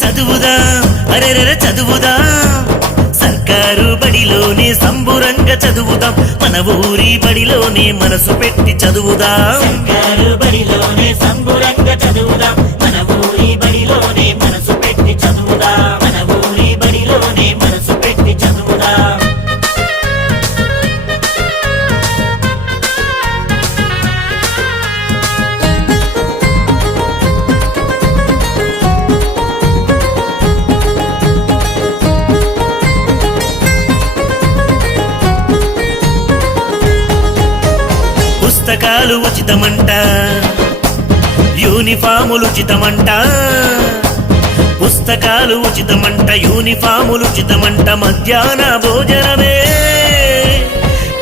చదువుదాం అరెరెర చదువుదాం సర్కారు బడిలోనే సంబురంగా చదువుదాం మన ఊరి బడిలోనే మనసు పెట్టి చదువుదాం సర్కారు బడిలోనే సంబురంగా చదువుదాం మన ఊరి బడిలోనే మనసు పెట్టి చదువుదాం మన ఊరి బడిలోనే మనసు పెట్టి చదువుదాం పుస్తకాలు ఉచితమంట యూనిఫాములు ఉచితమంట పుస్తకాలు ఉచితమంట యూనిఫాములు ఉచితమంట మధ్యాహ్న భోజనమే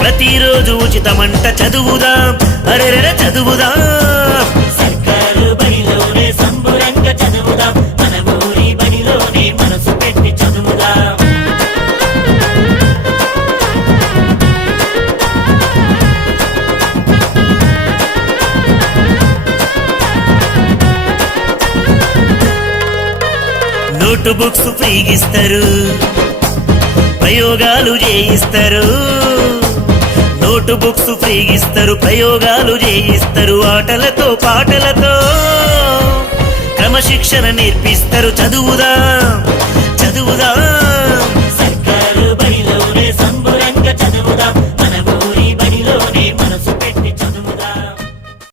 ప్రతిరోజు ఉచితమంట చదువుదాం అరెరెర చదువుదాం సర్కారు బడిలోనే సంబురంగా చదువుదాం మన ఊరి బడిలోనే మనసు పెట్టి చదువుదాం నోటు బుక్స్ ఫ్రీగిస్తారు ప్రయోగాలు చేయిస్తారు నోటు బుక్స్ ఫ్రీగిస్తారు ప్రయోగాలు చేయిస్తారు ఆటలతో పాటలతో క్రమశిక్షణ నేర్పిస్తారు చదువుదాం చదువుదాం